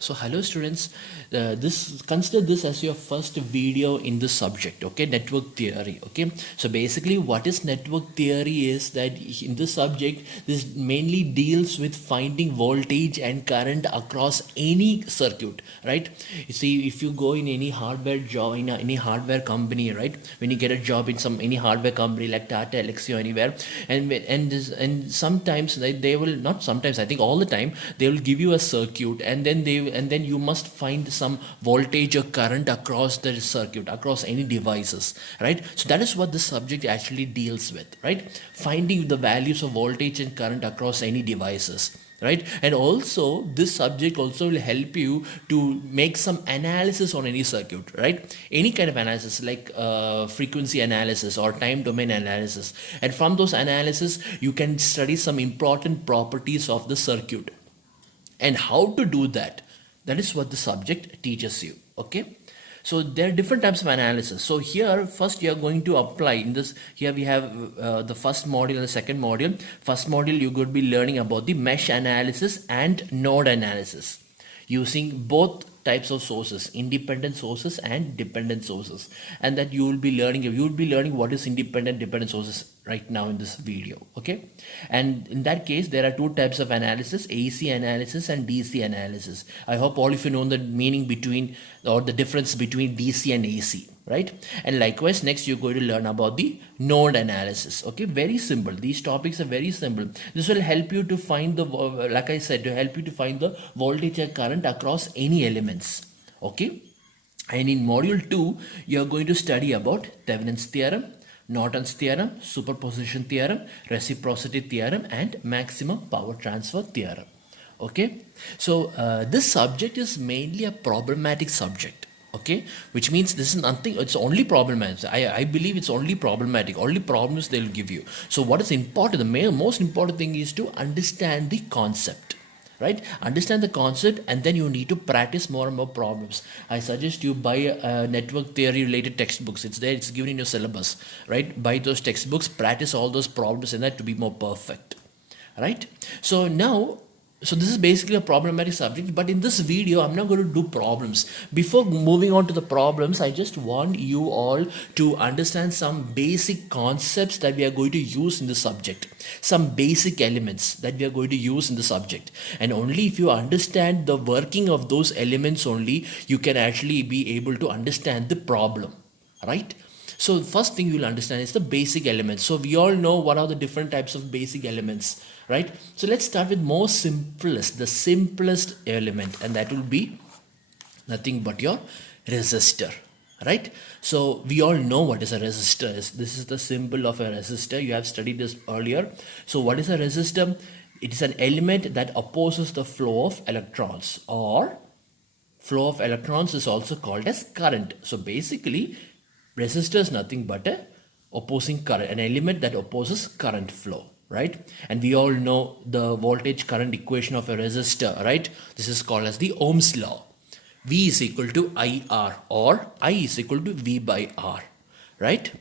So hello students, this consider this as your first video in this subject, okay, network theory. Okay, so basically what is network theory is that in this subject this mainly deals with finding voltage and current across any circuit, right? You see, if you go in any hardware job in any hardware company, right, when you get a job in any hardware company like Tata, Elxsi or anywhere, and sometimes they will, not sometimes, I think all the time, they will give you a circuit, and then you must find some voltage or current across the circuit, across any devices, right? So that is what this subject actually deals with, right? Finding the values of voltage and current across any devices, right? And also this subject also will help you to make some analysis on any circuit, right? Any kind of analysis like frequency analysis or time domain analysis, and from those analysis you can study some important properties of the circuit. And how to do that, that is what the subject teaches you. Okay, so there are different types of analysis. So here first you are going to apply in this. Here we have the first module and the second module. First module you're going to be learning about the mesh analysis and node analysis using both types of sources, independent sources and dependent sources, and that you will be learning what is independent dependent sources right now in this video. Okay, and in that case there are two types of analysis: AC analysis and DC analysis. I hope all of you know the meaning between, or the difference between DC and AC, right? And likewise next you're going to learn about the node analysis. Okay, very simple, these topics are very simple. This will help you to find the, like I said, to help you to find the voltage and current across any elements. Okay, and in module 2 you are going to study about Thevenin's theorem, Norton's theorem, superposition theorem, reciprocity theorem, and maximum power transfer theorem. Okay, so this subject is mainly a problematic subject. Okay, which means this is nothing, it's only problematic. I believe it's only problematic, only problems they'll give you. So what is important, the most important thing is to understand the concept, right? Understand the concept, and then you need to practice more and more problems. I suggest you buy network theory related textbooks. It's there, it's given in your syllabus, right? Buy those textbooks, practice all those problems in that to be more perfect, right? So now, so this is basically a problematic subject, but in this video I'm not going to do problems. Before moving on to the problems, I just want you all to understand some basic concepts that we are going to use in the subject, some basic elements that we are going to use in the subject. And only if you understand the working of those elements only, you can actually be able to understand the problem, right? So first thing you'll understand is the basic elements. So we all know what are the different types of basic elements, right? So let's start with the simplest element, and that will be nothing but your resistor, right? So we all know what is a resistor. This is the symbol of a resistor. You have studied this earlier. So what is a resistor? It is an element that opposes the flow of electrons, or flow of electrons is also called as current. So basically resistor is nothing but a opposing current, an element that opposes current flow, right? And we all know the voltage current equation of a resistor, right? This is called as the Ohm's law. V is equal to IR, or I is equal to V by R, right?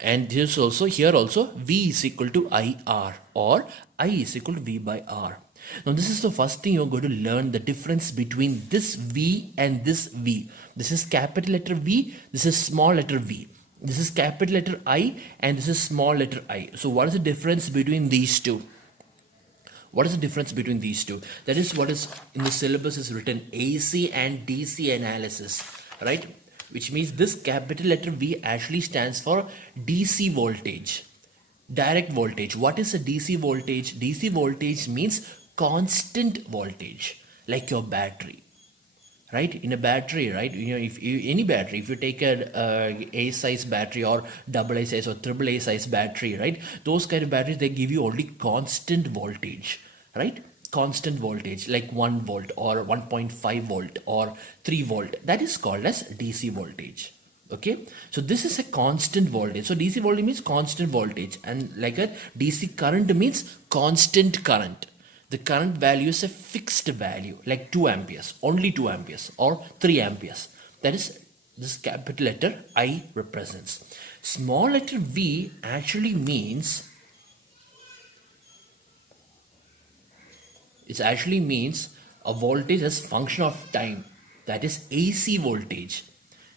And this also, here also, V is equal to IR, or I is equal to V by R. Now this is the first thing you're going to learn, the difference between this V and this V. This is capital letter V, this is small letter v. This is capital letter I, and this is small letter I. So what is the difference between these two? What is the difference between these two? That is what is in the syllabus is written, AC and DC analysis, right? Which means this capital letter V actually stands for DC voltage, direct voltage. What is a DC voltage? DC voltage means constant voltage, like your battery, right? In a battery, right, you know, if you, any battery, if you take a size battery or double A size or triple A size battery, right, those kind of batteries, they give you only constant voltage, right? Constant voltage, like 1 volt or 1.5 volt or 3 volt, that is called as DC voltage. Okay, so this is a constant voltage. So DC voltage means constant voltage, and like a DC current means constant current. The current value is a fixed value, like 2 amperes, only 2 amperes or 3 amperes. That is, this capital letter I represents. Small letter v actually means, it actually means a voltage as function of time, that is AC voltage.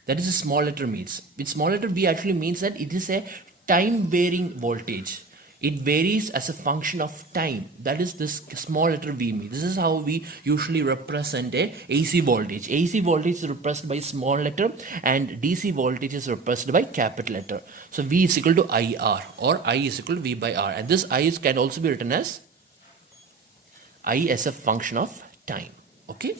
That is a small letter means. With small letter V actually means that it is a time varying voltage. It varies as a function of time. That is this small letter V means. This is how we usually represent a AC voltage. AC voltage is represented by small letter and DC voltage is represented by capital letter. So V is equal to IR or I is equal to V by R. And this I can also be written as I as a function of time. Okay.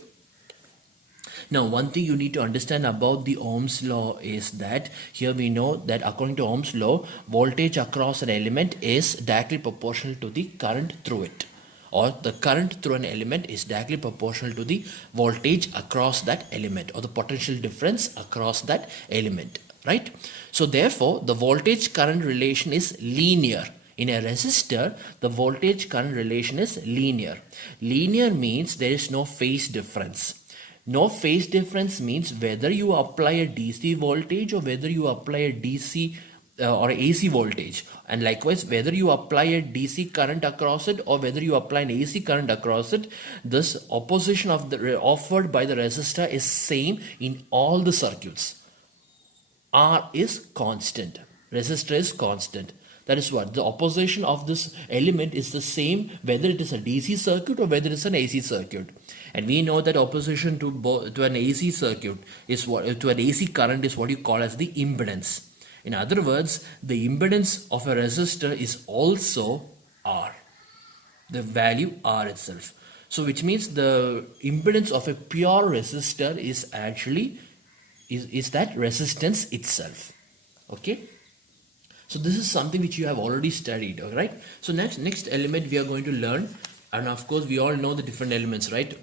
Now, one thing you need to understand about the Ohm's law is that here we know that according to Ohm's law, voltage across an element is directly proportional to the current through it, or the current through an element is directly proportional to the voltage across that element, or the potential difference across that element, right? So therefore, the voltage current relation is linear. In a resistor, the voltage current relation is linear. Linear means there is no phase difference. No phase difference means whether you apply a DC voltage or whether you apply a DC or AC voltage, and likewise whether you apply a DC current across it or whether you apply an AC current across it, this opposition of the offered by the resistor is same in all the circuits. R is constant. Resistor is constant. That is what the opposition of this element is the same whether it is a DC circuit or whether it is an AC circuit. And we know that opposition to an AC circuit is what to an AC current is what you call as the impedance. In other words, the impedance of a resistor is also R, the value R itself. So which means the impedance of a pure resistor is actually is that resistance itself. Okay. So this is something which you have already studied, all right? So next element we are going to learn, and of course we all know the different elements, right?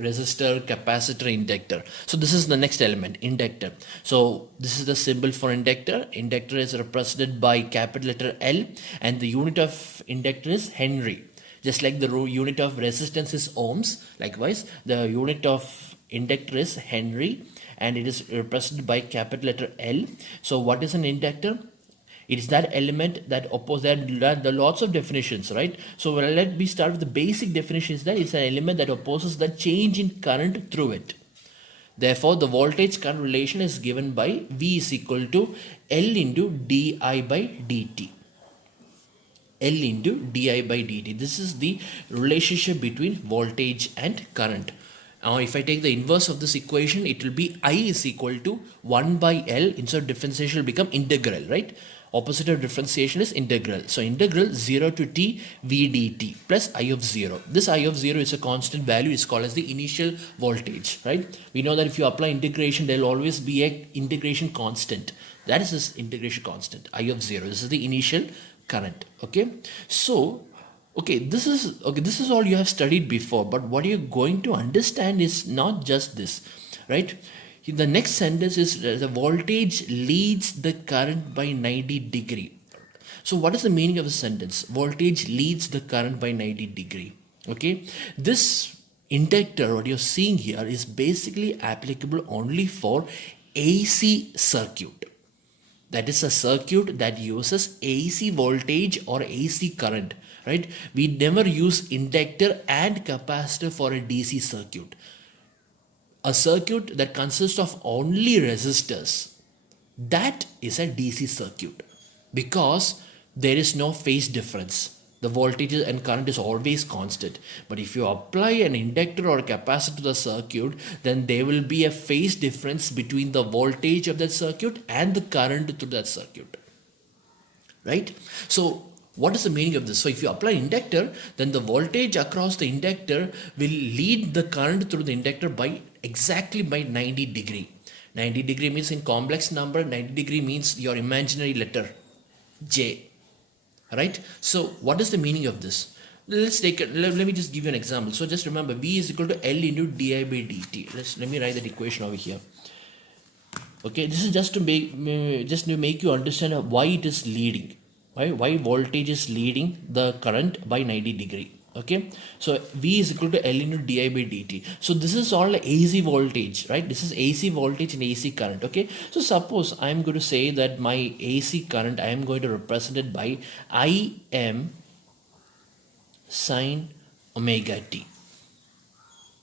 Resistor, capacitor, inductor. So this is the next element, inductor. So this is the symbol for inductor. Inductor is represented by capital letter L, and the unit of inductor is Henry. Just like the unit of resistance is ohms, likewise the unit of inductor is Henry, and it is represented by capital letter L. So what is an inductor? It is that element that opposes, there are lots of definitions, right? So let me start with the basic definition is that it's an element that opposes the change in current through it. Therefore, the voltage current relation is given by V is equal to L into di by dt. L into di by dt. This is the relationship between voltage and current. Now, if I take the inverse of this equation, it will be I is equal to 1 by L. Instead of differentiation, will become integral, right? Opposite of differentiation is integral. So integral 0 to t v dt plus I of 0. This I of 0 is a constant value. It's called as the initial voltage, right? We know that if you apply integration, there will always be a integration constant. That is this integration constant, I of 0. This is the initial current, okay? So, this is all you have studied before, but what you're going to understand is not just this, right? The next sentence is the voltage leads the current by 90 degree. So what is the meaning of the sentence? Voltage leads the current by 90 degree. Okay. This inductor, what you're seeing here, is basically applicable only for AC circuit. That is a circuit that uses AC voltage or AC current, right? We never use inductor and capacitor for a DC circuit. A circuit that consists of only resistors, that is a DC circuit because there is no phase difference. The voltage and current is always constant. But if you apply an inductor or a capacitor to the circuit, then there will be a phase difference between the voltage of that circuit and the current through that circuit. Right? So what is the meaning of this? So if you apply inductor, then the voltage across the inductor will lead the current through the inductor by exactly by 90 degree. 90 degree means in complex number, 90 degree means your imaginary letter J. Right? So what is the meaning of this? Let's take it. Let me just give you an example. So just remember, V is equal to L into di by dt. Let me write that equation over here. Okay, this is just to make you understand why it is leading. Why voltage is leading the current by 90 degree. Okay, so V is equal to L into di by dt. So this is all AC voltage, right? This is AC voltage and AC current. Okay, so suppose I am going to say that my AC current I am going to represent it by Im sine omega t.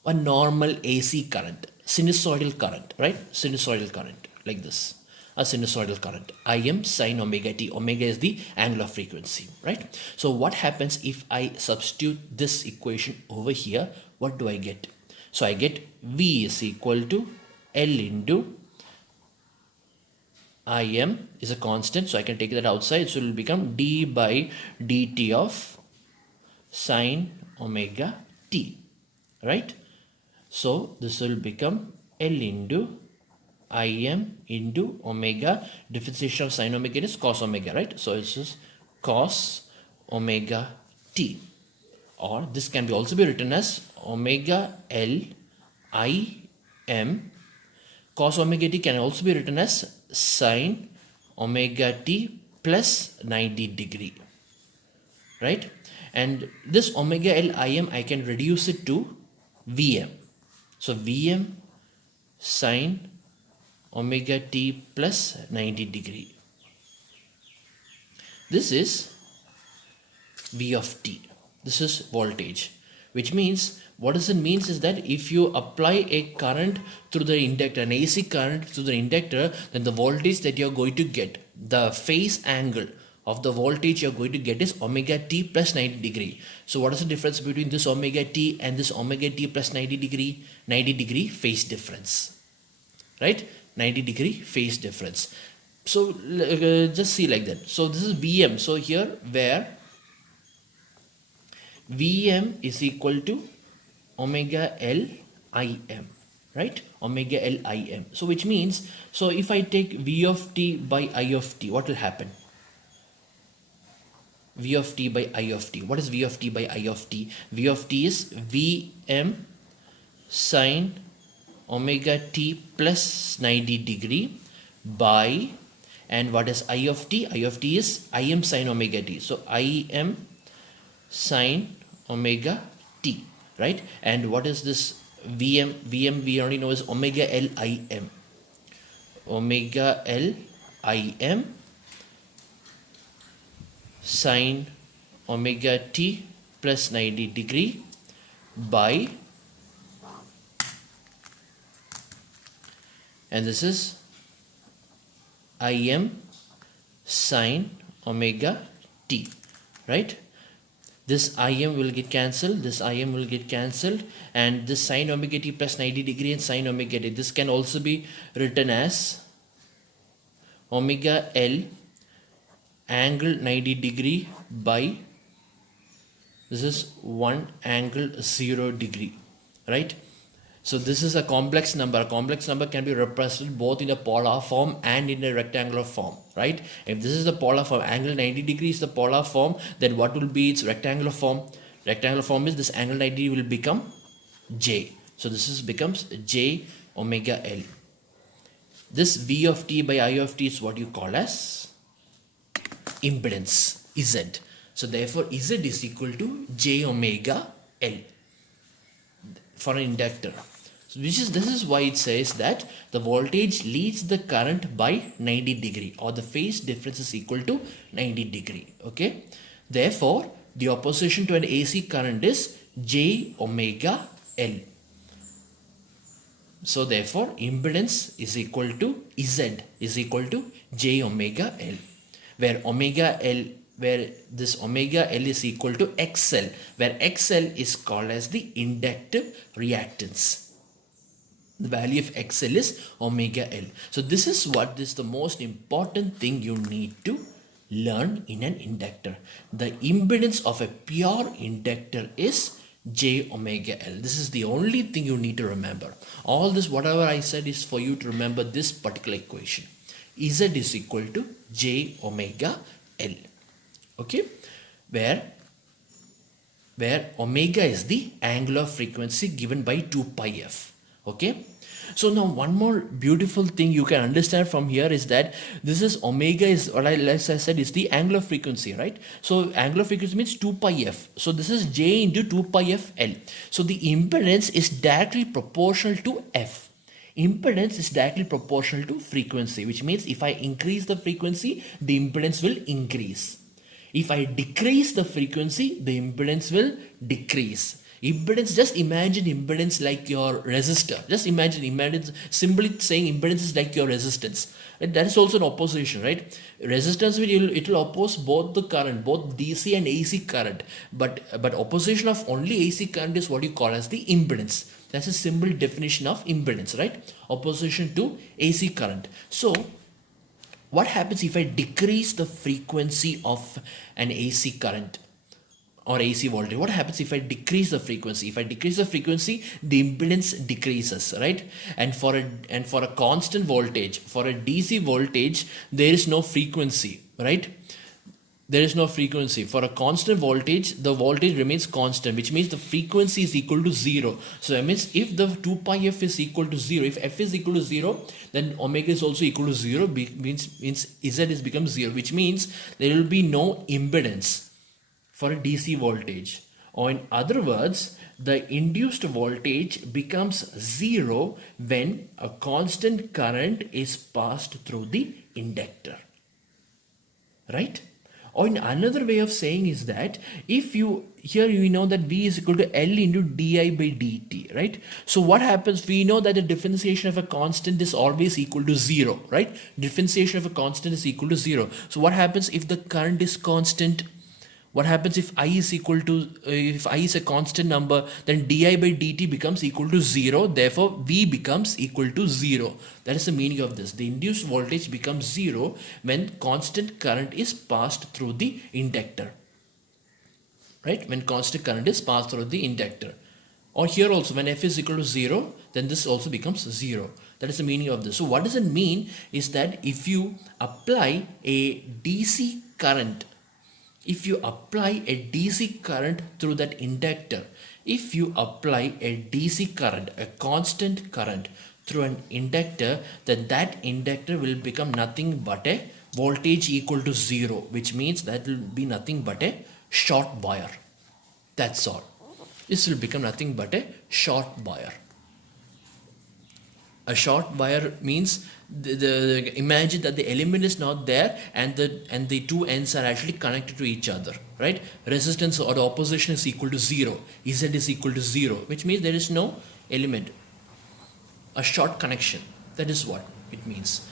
a normal AC current, sinusoidal current, right? Sinusoidal current like this, a sinusoidal current. Im sine omega t. Omega is the angular frequency, right? So what happens if I substitute this equation over here? What do I get? So I get V is equal to L into Im is a constant, so I can take that outside. So it will become d by dt of sine omega t, right? So this will become L into Im into omega. Differentiation of sine omega is cos omega, right? So it's just cos omega t, or this can be also be written as omega L Im. Cos omega t can also be written as sine omega t plus 90 degree, right? And this omega L Im, I can reduce it to Vm. So Vm sine omega t plus 90 degree. This is V of t. This is voltage, which means, what does it means is that if you apply a current through the inductor, an AC current through the inductor, then the voltage that you are going to get, the phase angle of the voltage you are going to get is omega t plus 90 degree. So what is the difference between this omega t and this omega t plus 90 degree? 90 degree phase difference, right? 90 degree phase difference. So just see like that. So this is Vm. So here where Vm is equal to omega L Im, right? Omega L Im. So which means, so if I take V of t by I of t, what will happen? V of t by I of t. What is V of t by I of t? V of t is Vm sine omega t plus 90 degree by, and what is I of t? I of t is Im sine omega t. So Im sine omega t, right? And what is this Vm? Vm we already know is omega L Im. Omega L Im sine omega t plus 90 degree by, and this is Im sine omega t, right? This Im will get cancelled, this Im will get cancelled, and this sine omega t plus 90 degree and sine omega t, this can also be written as omega L angle 90 degree by, this is 1 angle 0 degree, right? So this is a complex number. A complex number can be represented both in a polar form and in a rectangular form, right? If this is the polar form, angle 90 degree is the polar form, then what will be its rectangular form? Rectangular form is this angle 90 will become J. So this is becomes J omega L. This V of t by I of t is what you call as impedance, Z. So therefore Z is equal to J omega L for an inductor. So this is why it says that the voltage leads the current by 90 degree, or the phase difference is equal to 90 degree. Okay. Therefore, the opposition to an AC current is J omega L. So therefore, impedance is equal to Z is equal to J omega L, where omega L, where this omega L is equal to XL, where XL is called as the inductive reactance. The value of XL is omega L. So this is what is the most important thing you need to learn in an inductor. The impedance of a pure inductor is J omega L. This is the only thing you need to remember. All this, whatever I said, is for you to remember this particular equation. Z is equal to J omega L. Okay, where omega is the angular frequency given by 2 pi f. Okay, so now one more beautiful thing you can understand from here is that this is omega is, or as I said, is the angular frequency, right? So angular frequency means 2 pi f. So this is J into 2 pi f L. So the impedance is directly proportional to f. Impedance is directly proportional to frequency, which means if I increase the frequency, the impedance will increase. If I decrease the frequency, the impedance will decrease. Impedance, just imagine impedance like your resistor. Just imagine impedance, simply saying impedance is like your resistance. And that is also an opposition, right? Resistance, it will oppose both the current, both DC and AC current. But opposition of only AC current is what you call as the impedance. That's a simple definition of impedance, right? Opposition to AC current. So what happens if I decrease the frequency of an AC current or AC voltage? What happens if I decrease the frequency? If I decrease the frequency, the impedance decreases, right? And for a constant voltage, for a DC voltage, there is no frequency, right? There is no frequency. For a constant voltage, the voltage remains constant, which means the frequency is equal to 0. So that means if the 2 pi f is equal to 0, if f is equal to 0, then omega is also equal to 0, means z is becomes 0, which means there will be no impedance for a DC voltage. Or in other words, the induced voltage becomes 0 when a constant current is passed through the inductor, right? Or in another way of saying is that if you know that V is equal to L into di by dt, right? So what happens? We know that the differentiation of a constant is always equal to 0, right? Differentiation of a constant is equal to 0. So what happens if the current is constant? What happens if I is equal to, if I is a constant number, then di by dt becomes equal to 0. Therefore, V becomes equal to 0. That is the meaning of this. The induced voltage becomes 0 when constant current is passed through the inductor. Right? When constant current is passed through the inductor. Or here also, when f is equal to 0, then this also becomes 0. That is the meaning of this. So what does it mean is that if you apply a DC current, if you apply a DC current through that inductor, if you apply a DC current, a constant current through an inductor, then that inductor will become nothing but a voltage equal to 0, which means that will be nothing but a short wire. That's all. This will become nothing but a short wire. A short wire means imagine that the element is not there and the two ends are actually connected to each other, right? Resistance or the opposition is equal to 0. Z is equal to 0, which means there is no element. A short connection. That is what it means.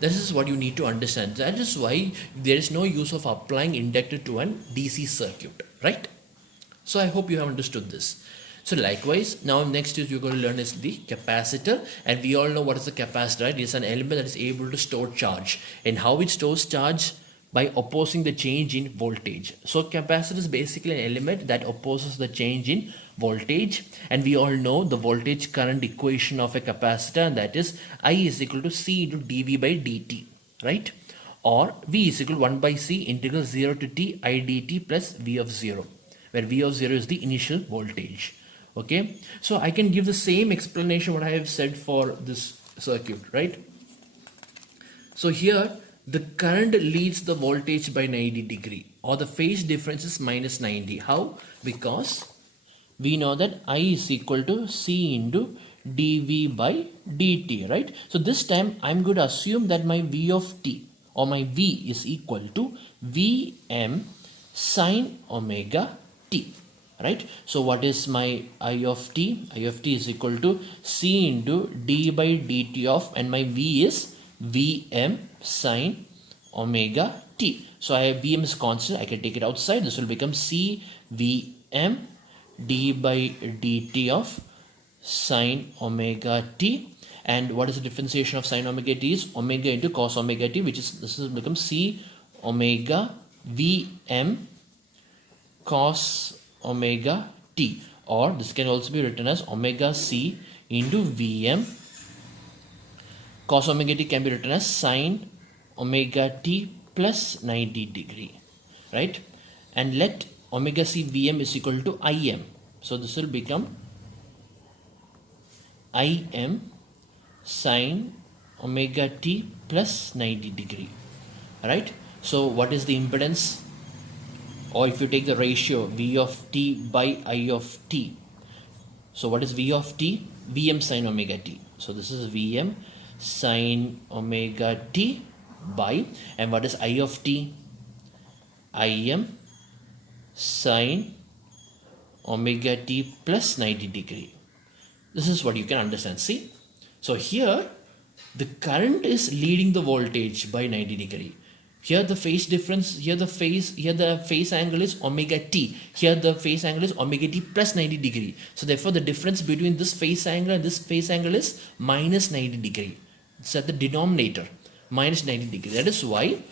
This is what you need to understand. That is why there is no use of applying inductor to an DC circuit, right? So I hope you have understood this. So likewise, now next is you're going to learn is the capacitor, and we all know what is the capacitor, right? It is an element that is able to store charge. And how it stores charge? By opposing the change in voltage. So capacitor is basically an element that opposes the change in voltage, and we all know the voltage current equation of a capacitor, and that is I is equal to C into dV by dt, right? Or V is equal to 1 by C integral 0 to t I dt plus V of 0, where V of 0 is the initial voltage. Okay, so I can give the same explanation what I have said for this circuit, right? So here the current leads the voltage by 90 degree, or the phase difference is minus 90. How? Because we know that I is equal to C into dV by dt, right? So this time I'm going to assume that my V of t, or my V, is equal to Vm sine omega t. Right? So what is my I of t? I of t is equal to C into d by dt of, and my V is Vm sine omega t. So I have Vm is constant. I can take it outside. This will become C Vm d by dt of sine omega t. And what is the differentiation of sine omega t? Is omega into cos omega t, which is, this will become C omega Vm cos omega t, or this can also be written as omega c into Vm cos omega t, can be written as sine omega t plus 90 degree, right? And let omega c Vm is equal to Im. So this will become Im sine omega t plus 90 degree, right? So what is the impedance? Or if you take the ratio V of t by I of t. So what is V of t? Vm sine omega t. So this is Vm sine omega t by, and what is I of t? Im sine omega t plus 90 degree. This is what you can understand. See, so here the current is leading the voltage by 90 degree. Here the phase difference, here the phase angle is omega t. Here the phase angle is omega t plus 90 degree. So therefore the difference between this phase angle and this phase angle is minus 90 degree. It's at the denominator, minus 90 degree. That is why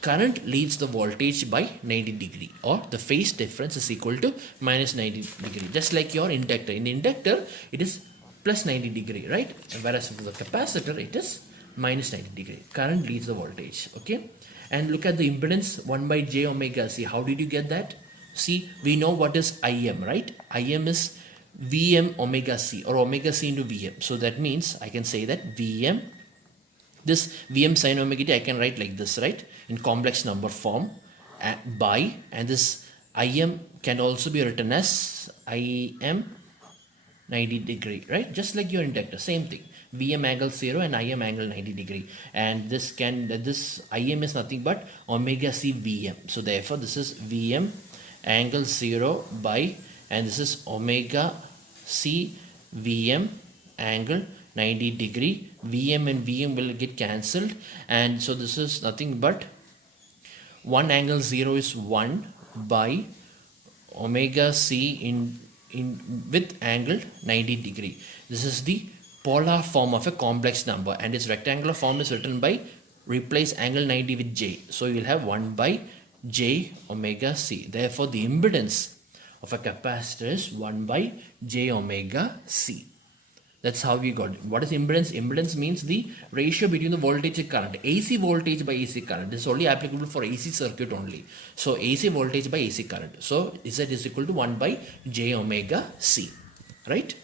current leads the voltage by 90 degree, or the phase difference is equal to minus 90 degree. Just like your inductor. In the inductor, it is plus 90 degree, right? Whereas for the capacitor, it is minus 90 degree. Current leads the voltage, okay? And look at the impedance 1 by j omega c. How did you get that? See, we know what is Im, right? Im is Vm omega c, or omega c into Vm. So that means I can say that Vm, this Vm sin omega t I can write like this, right? In complex number form by, and this Im can also be written as Im 90 degree, right? Just like your inductor, same thing. Vm angle 0 and Im angle 90 degree, and this Im is nothing but omega c Vm. So therefore this is Vm angle 0 by, and this is omega c Vm angle 90 degree. Vm and Vm will get cancelled, and so this is nothing but 1 angle 0 is 1 by omega c in with angle 90 degree. This is the polar form of a complex number, and its rectangular form is written by replace angle 90 with j. So you will have 1 by j omega c. Therefore the impedance of a capacitor is 1 by j omega c. That's how we got it. What is impedance? Impedance means the ratio between the voltage and current. AC voltage by AC current. This is only applicable for AC circuit only. So AC voltage by AC current. So Z is equal to 1 by j omega c. Right?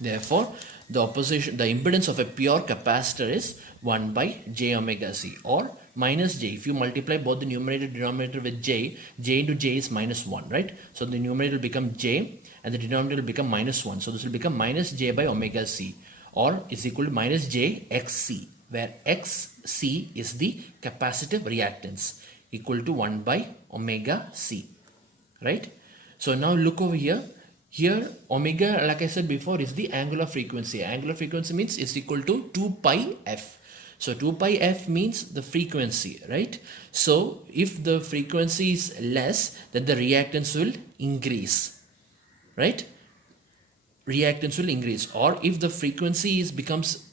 Therefore, the impedance of a pure capacitor is 1 by j omega c, or minus j. If you multiply both the numerator and denominator with j into j is minus 1, right? So the numerator will become j and the denominator will become minus 1. So this will become minus j by omega c, or is equal to minus j xc, where xc is the capacitive reactance, equal to 1 by omega c, right? So now look over here. Here omega, like I said before, is the angular frequency. Angular frequency means it's equal to 2 pi f. So 2 pi f means the frequency, right? So if the frequency is less, then the reactance will increase, right? Reactance will increase. Or if the frequency becomes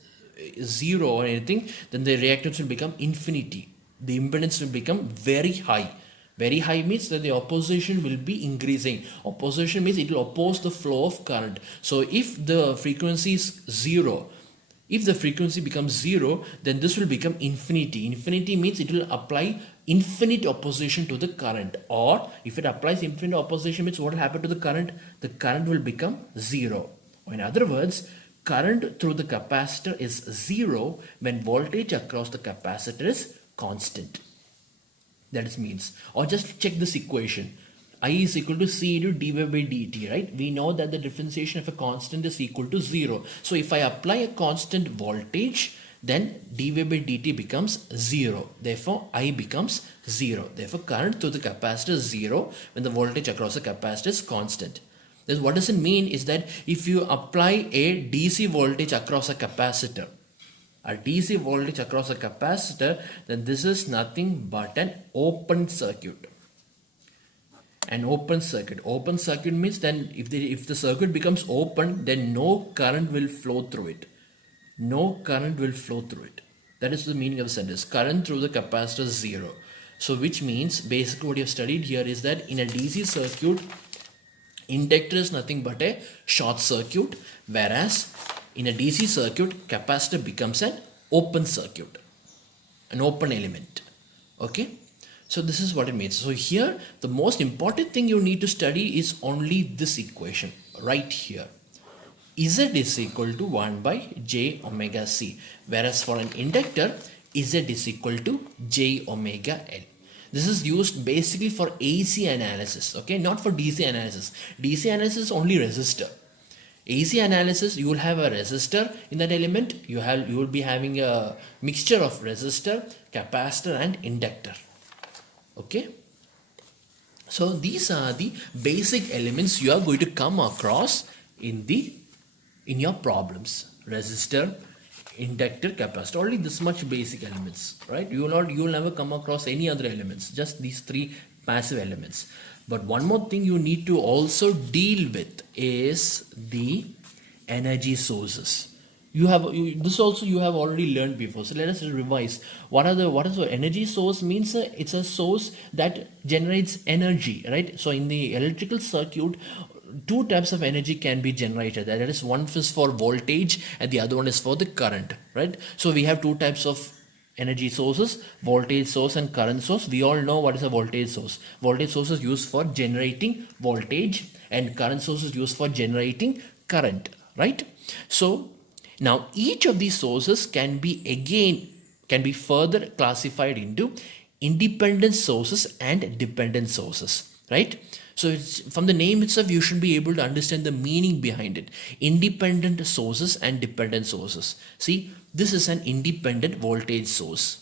0 or anything, then the reactance will become infinity. The impedance will become very high. Very high means that the opposition will be increasing. Opposition means it will oppose the flow of current. So if the frequency is 0, if the frequency becomes 0, then this will become infinity. Infinity means it will apply infinite opposition to the current. Or if it applies infinite opposition, means what will happen to the current? The current will become 0. Or in other words, current through the capacitor is 0 when voltage across the capacitor is constant. That means, or just check this equation. I is equal to C into dy by dt, right? We know that the differentiation of a constant is equal to 0. So if I apply a constant voltage, then dy by dt becomes 0. Therefore, I becomes 0. Therefore, current through the capacitor is 0 when the voltage across the capacitor is constant. Then what does it mean is that if you apply a DC voltage across a capacitor, then this is nothing but an open circuit. An open circuit. Open circuit means then if the circuit becomes open, then no current will flow through it. No current will flow through it. That is the meaning of the sentence. Current through the capacitor is 0. So which means basically what you have studied here is that in a DC circuit, inductor is nothing but a short circuit, whereas in a DC circuit, capacitor becomes an open circuit, an open element. Okay, so this is what it means. So here the most important thing you need to study is only this equation right here. Z is equal to 1 by j omega c, whereas for an inductor, Z is equal to j omega L. This is used basically for AC analysis, okay, not for DC analysis. DC analysis is only resistor. AC analysis, you will have a resistor in that element. You will be having a mixture of resistor, capacitor and inductor. Okay. So these are the basic elements you are going to come across in your problems. Resistor, inductor, capacitor, only this much basic elements, right? You will never come across any other elements, just these three passive elements. But one more thing you need to also deal with is the energy sources. This also you have already learned before, so let us revise. What is the energy source means? It's a source that generates energy, right? So in the electrical circuit, two types of energy can be generated. That is, one is for voltage and the other one is for the current, right? So we have two types of energy sources: voltage source and current source. We all know what is a voltage source. Voltage source is used for generating voltage and current source is used for generating current, right? So now each of these sources can be further classified into independent sources and dependent sources, right? So it's, from the name itself, you should be able to understand the meaning behind it. Independent sources and dependent sources. See, this is an independent voltage source.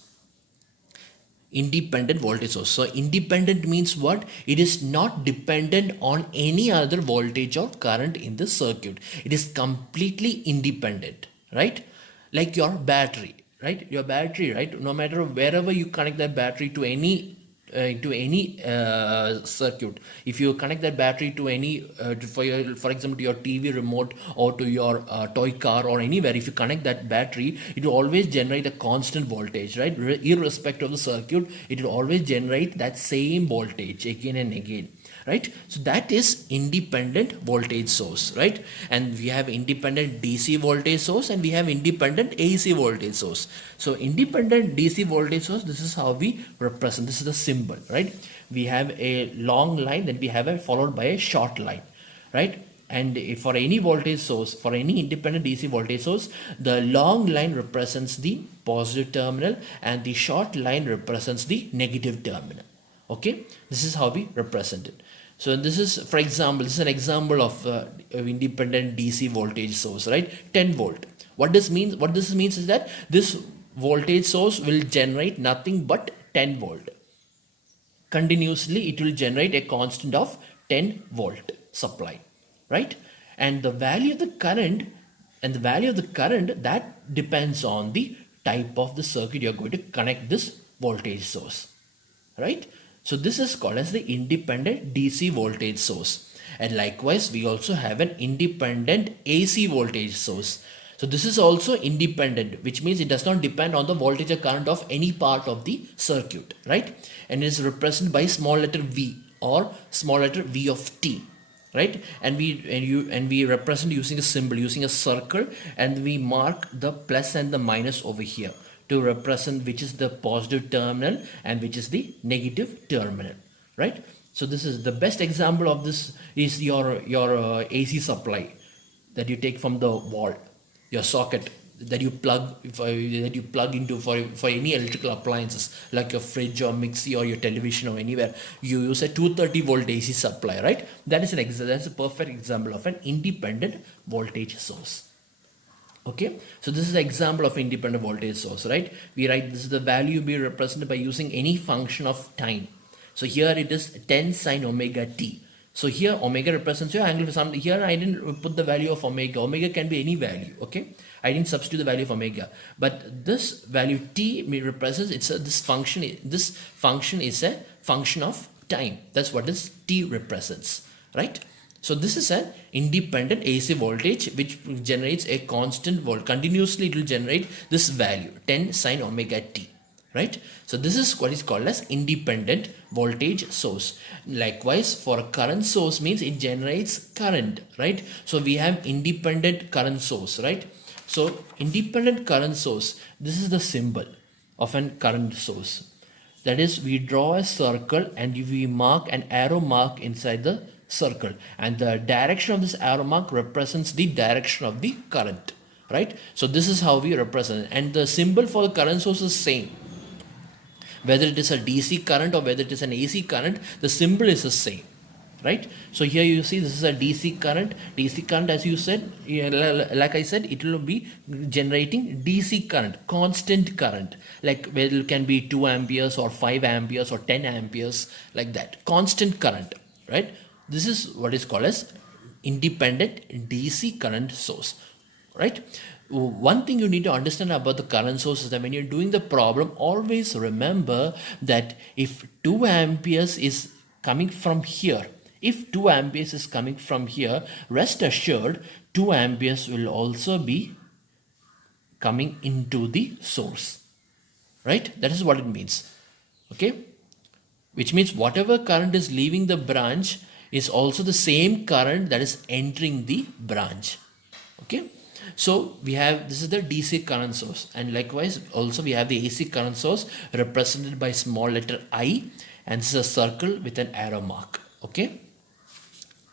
Independent voltage source. So independent means what? It is not dependent on any other voltage or current in the circuit. It is completely independent, right? Like your battery, right? Your battery, right? No matter wherever you connect that battery to any circuit, if you connect that battery to any for example to your TV remote or to your toy car or anywhere, if you connect that battery, it will always generate a constant voltage, right? Irrespective of the circuit, it will always generate that same voltage again and again, right? So that is independent voltage source, right? And we have independent DC voltage source and we have independent AC voltage source. So independent DC voltage source, this is how we represent. This is the symbol, right? We have a long line, then we have a followed by a short line, right? And if for any voltage source, for any independent DC voltage source, the long line represents the positive terminal and the short line represents the negative terminal. Okay, this is how we represent it. So this is, for example, this is an example of independent DC voltage source, right? 10 volt. What this means is that this voltage source will generate nothing but 10 volt. Continuously, it will generate a constant of 10 volt supply, right? And the value of the current that depends on the type of the circuit you're going to connect this voltage source, right? So this is called as the independent DC voltage source. And likewise, we also have an independent AC voltage source. So this is also independent, which means it does not depend on the voltage or current of any part of the circuit, right? And it is represented by small letter v or small letter v of t, right? And we represent using a symbol, using a circle, and we mark the plus and the minus over here to represent which is the positive terminal and which is the negative terminal, right? So this is the best example of this is your AC supply that you take from the wall, your socket that you plug into for any electrical appliances like your fridge or mixie or your television or anywhere. You use a 230 volt AC supply, right? That's a perfect example of an independent voltage source. Okay, so this is an example of independent voltage source, right? We write this is the value be represented by using any function of time. So here it is 10 sine omega t. So here omega represents your angle. Here I didn't put the value of omega. Omega can be any value. Okay, I didn't substitute the value of omega, but this value t represents this function is a function of time. That's what this t represents, right? So this is an independent AC voltage which generates a constant volt. Continuously it will generate this value 10 sine omega t, right? So this is what is called as independent voltage source. Likewise, for a current source means it generates current, right? So we have independent current source, right? So independent current source, this is the symbol of an current source. That is, we draw a circle and we mark an arrow mark inside the circle, and the direction of this arrow mark represents the direction of the current, right? So this is how we represent it. And the symbol for the current source is same. Whether it is a DC current or whether it is an AC current, the symbol is the same, right? So here you see this is a DC current. DC current, as you said, like I said, it will be generating DC current, constant current, like where it can be 2 amperes or 5 amperes or 10 amperes, like that, constant current, right? This is what is called as independent DC current source, right? One thing you need to understand about the current source is that when you're doing the problem, always remember that if 2 amperes is coming from here, if 2 amperes is coming from here, rest assured 2 amperes will also be coming into the source, right? That is what it means, okay? Which means whatever current is leaving the branch is also the same current that is entering the branch, okay? So we have, this is the DC current source, and likewise also we have the AC current source represented by small letter I, and this is a circle with an arrow mark, okay?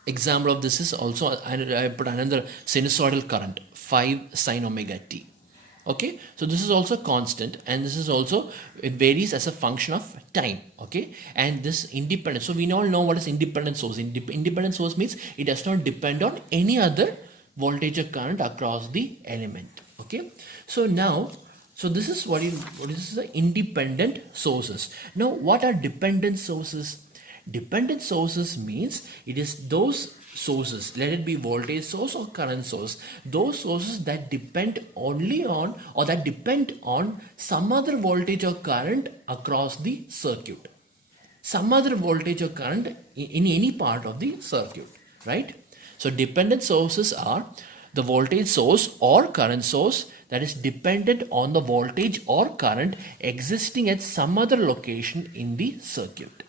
Example of this is also, I put another sinusoidal current 5 sine omega t, okay? So this is also constant, and this is also, it varies as a function of time, okay? And this independent, so we all know what is independent source. Independent source means it does not depend on any other voltage or current across the element, okay? So now, so this is what is the independent sources. Now what are dependent sources? Dependent sources means it is those sources, let it be voltage source or current source, those sources that depend only on, or that depend on some other voltage or current across the circuit, some other voltage or current in any part of the circuit, right? So dependent sources are the voltage source or current source that is dependent on the voltage or current existing at some other location in the circuit.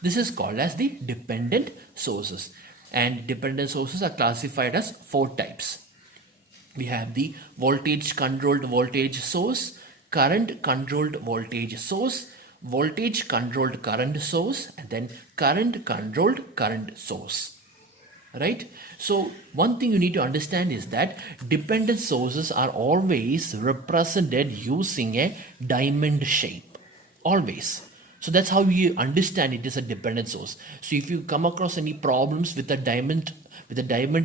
This is called as the dependent sources, and dependent sources are classified as 4 types. We have the voltage controlled voltage source, current controlled voltage source, voltage controlled current source, and then current controlled current source, right? So one thing you need to understand is that dependent sources are always represented using a diamond shape, always. So that's how you understand it is a dependent source. So if you come across any problems with a diamond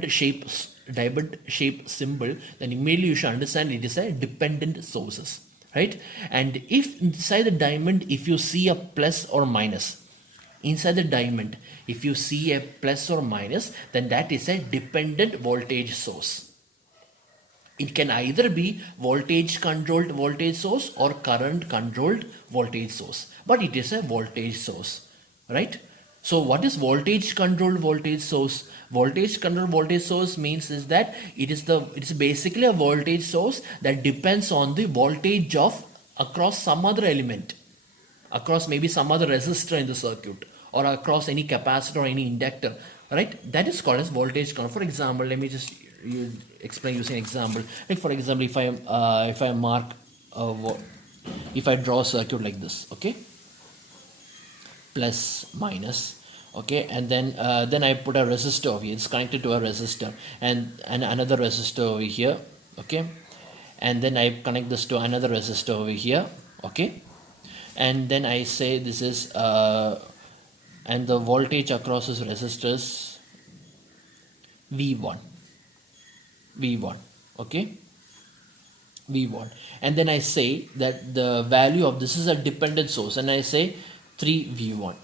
shape symbol, then immediately you should understand it is a dependent sources, right? And if inside the diamond, if you see a plus or minus, inside the diamond, if you see a plus or minus, then that is a dependent voltage source. It can either be voltage controlled voltage source or current controlled voltage source, but it is a voltage source, right? So what is voltage controlled voltage source? Voltage controlled voltage source means is that it is basically a voltage source that depends on the voltage of across some other element, across maybe some other resistor in the circuit, or across any capacitor or any inductor, right? That is called as voltage control. For example, let me just explain using an example. Like for example, if I mark if I draw a circuit like this, okay, plus minus, okay, and then I put a resistor over here. It's connected to a resistor, and another resistor over here, okay, and then I connect this to another resistor over here, okay, and then I say this is and the voltage across this resistors V1, okay, V1, and then I say that the value of this is a dependent source, and I say 3V1.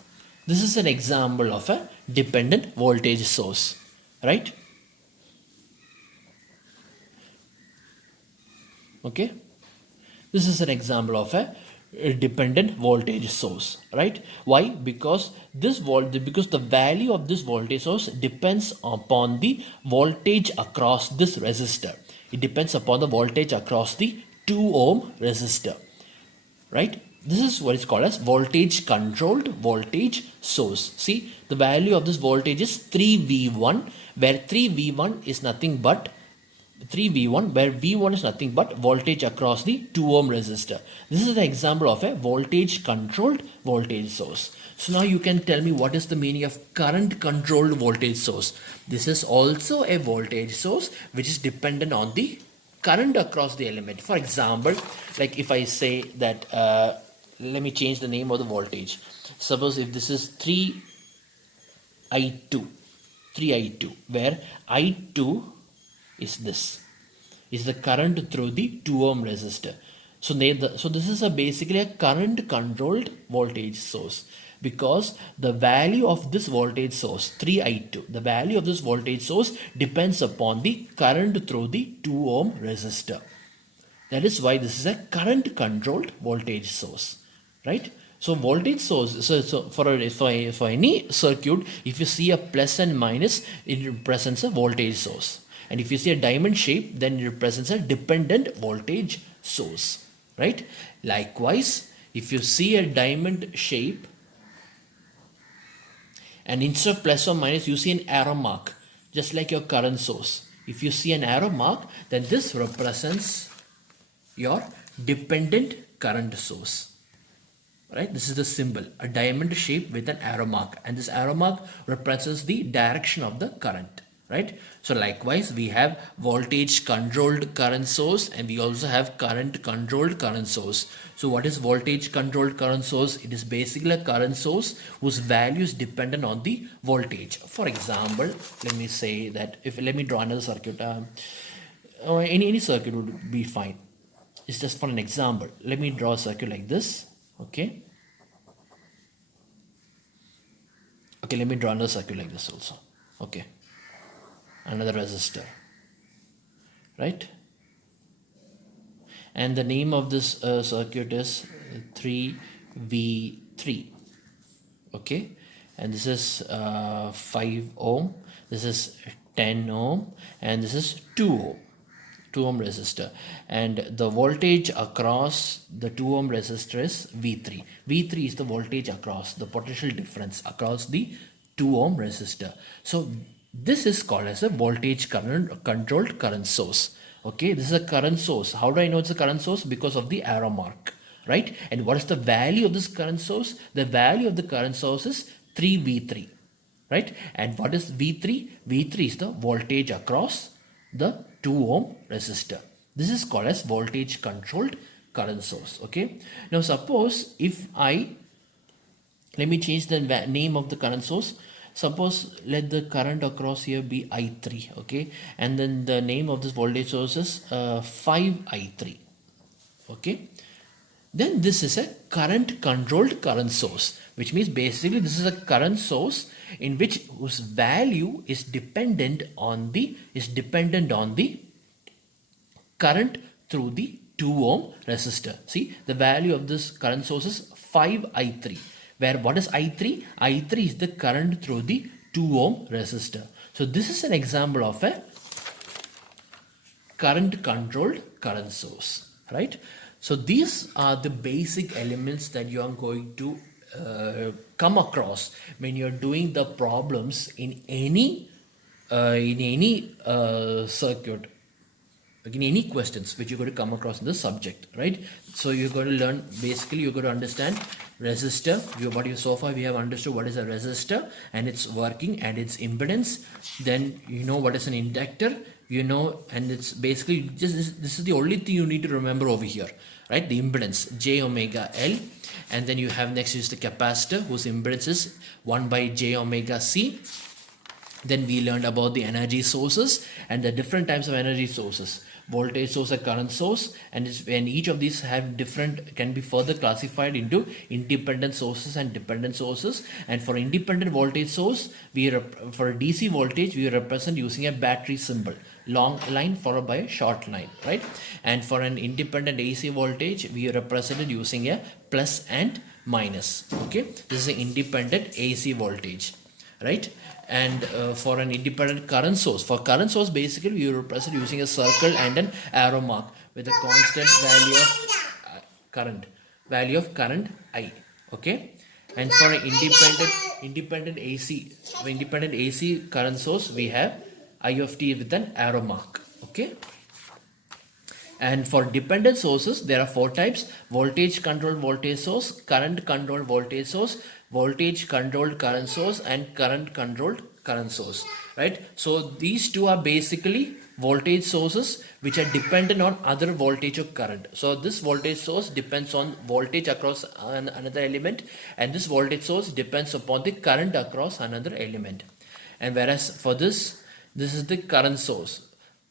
This is an example of a dependent voltage source, right? Okay, this is an example of a dependent voltage source, right? Why? Because because the value of this voltage source depends upon the voltage across this resistor. It depends upon the voltage across the 2 ohm resistor, right? This is what is called as voltage controlled voltage source. See, the value of this voltage is 3V1, where 3V1 is nothing but 3V1, where V1 is nothing but voltage across the 2 ohm resistor. This is an example of a voltage controlled voltage source. So now you can tell me what is the meaning of current controlled voltage source. This is also a voltage source which is dependent on the current across the element. For example, like if I say that let me change the name of the voltage. Suppose if this is 3 I2, 3I2, where I2 is this, is the current through the 2 ohm resistor. So this is basically a current controlled voltage source, because the value of this voltage source 3I2, the value of this voltage source depends upon the current through the 2 ohm resistor. That is why this is a current controlled voltage source, right? So voltage source, for any circuit, if you see a plus and minus, it represents a voltage source. And if you see a diamond shape, then it represents a dependent voltage source, right? Likewise, if you see a diamond shape, and instead of plus or minus, you see an arrow mark, just like your current source. If you see an arrow mark, then this represents your dependent current source, right? This is the symbol, a diamond shape with an arrow mark, and this arrow mark represents the direction of the current, right? So likewise, we have voltage controlled current source, and we also have current controlled current source. So what is voltage controlled current source? It is basically a current source whose value is dependent on the voltage. For example, let me say that let me draw another circuit, or any circuit would be fine. It's just for an example. Let me draw a circuit like this. Okay, let me draw another circuit like this also. Okay, another resistor, right? And the name of this circuit is 3V3. Okay, and this is 5 ohm, this is 10 ohm, and this is 2 ohm. 2 ohm resistor, and the voltage across the 2 ohm resistor is V3. V3 is the voltage across, the potential difference across the 2 ohm resistor. So this is called as a voltage controlled current source. Okay, this is a current source. How do I know it's a current source? Because of the arrow mark, right? And what is the value of this current source? The value of the current source is 3V3, right? And what is V3? V3 is the voltage across the 2 ohm resistor. This is called as voltage controlled current source. Okay, now suppose if let me change the name of the current source. Suppose let the current across here be I3. Okay, and then the name of this voltage source is 5I3. Okay, then this is a current controlled current source, which means basically this is a current source in which whose value is dependent on the current through the 2 ohm resistor. See, the value of this current source is 5I3, where what is I3? I3 is the current through the 2 ohm resistor. So this is an example of a current controlled current source, right? So these are the basic elements that you are going to come across when you're doing the problems in any circuit, in any questions which you're going to come across in the subject, right? So you're going to learn, basically you're going to understand resistor. So far we have understood what is a resistor and its working and its impedance. Then you know what is an inductor, you know, and it's basically just this is the only thing you need to remember over here, right? The impedance, J omega L. And then you have next is the capacitor, whose impedance is 1 by J omega C. Then we learned about the energy sources and the different types of energy sources. Voltage source, a current source, and each of these have different, can be further classified into independent sources and dependent sources. And for independent voltage source, for a DC voltage, we represent using a battery symbol, long line followed by a short line, right? And for an independent AC voltage, we represent it using a plus and minus. Okay, this is an independent AC voltage, right? And for an independent current source, for current source, basically we represent using a circle and an arrow mark with a constant value of current I. Okay, and for an independent AC current source, we have I of t with an arrow mark. Okay, and for dependent sources, there are 4 types: voltage controlled voltage source, current controlled voltage source, voltage controlled current source, and current controlled current source, right? So these two are basically voltage sources which are dependent on other voltage or current. So this voltage source depends on voltage across another element, and this voltage source depends upon the current across another element. And whereas for this is the current source.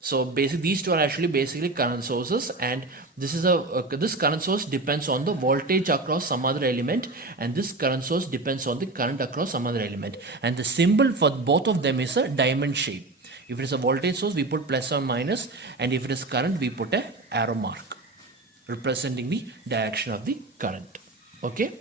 So basically these two are actually basically current sources, and this is this current source depends on the voltage across some other element, and this current source depends on the current across some other element. And the symbol for both of them is a diamond shape. If it is a voltage source, we put plus or minus, and if it is current, we put a arrow mark representing the direction of the current. Okay.